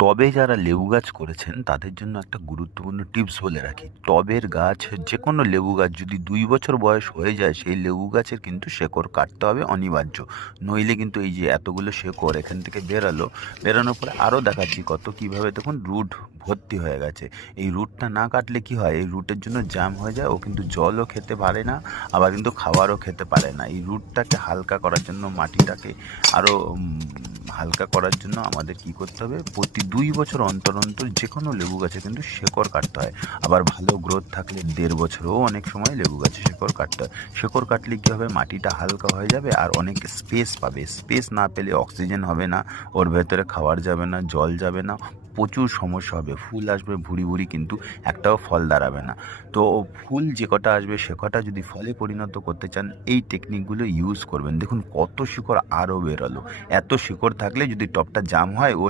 টবে যারা লেবু গাছ করেছেন তাদের জন্য একটা গুরুত্বপূর্ণ টিপস বলে রাখি। টবের গাছ যে কোনো লেবু গাছ যদি 2 বছর বয়স হয়ে যায় সেই লেবু গাছের কিন্তু শেকড় কাটতে হবে অনিবার্য। নইলে কিন্তু এই যে এতগুলো শেকড় এখান থেকে বেরানোর পরে আরও দেখাচ্ছি কীভাবে দেখুন রুট ভর্তি হয়ে গেছে। এই রুটটা না কাটলে কি হয়, এই রুটের জন্য জ্যাম হয়ে যায়, ও কিন্তু জলও খেতে পারে না, আবার কিন্তু খাবারও খেতে পারে না। এই রুটটাকে হালকা করার জন্য মাটিটাকে আরও হালকা করার জন্য আমাদের কি করতে হবে, প্রতি 2 বছর অন্তর অন্তর যে কোনো লেবু গাছে কিন্তু শেকড় কাটতে হয়। আবার ভালো গ্রোথ থাকলে 1.5 বছরেও অনেক সময় লেবু গাছে শেকড় কাটতে হয়। শেকড় কাটলে কী হবে, মাটিটা হালকা হয়ে যাবে আর অনেক স্পেস পাবে। স্পেস না পেলে অক্সিজেন হবে না, ওর ভেতরে খাবার যাবে না, জল যাবে না, প্রচুর সমস্যা হবে। ফুল আসবে ভুরি ভুরি, কিন্তু একটাও ফল দাঁড়াবে না। তো ফুল যে কটা আসবে সে কটা যদি ফলে পরিণত করতে চান এই টেকনিকগুলো ইউজ করবেন। দেখুন কত শিকড় আরও বেরোলো। এত শিকড় থাকলে যদি টবটা জাম হয় ও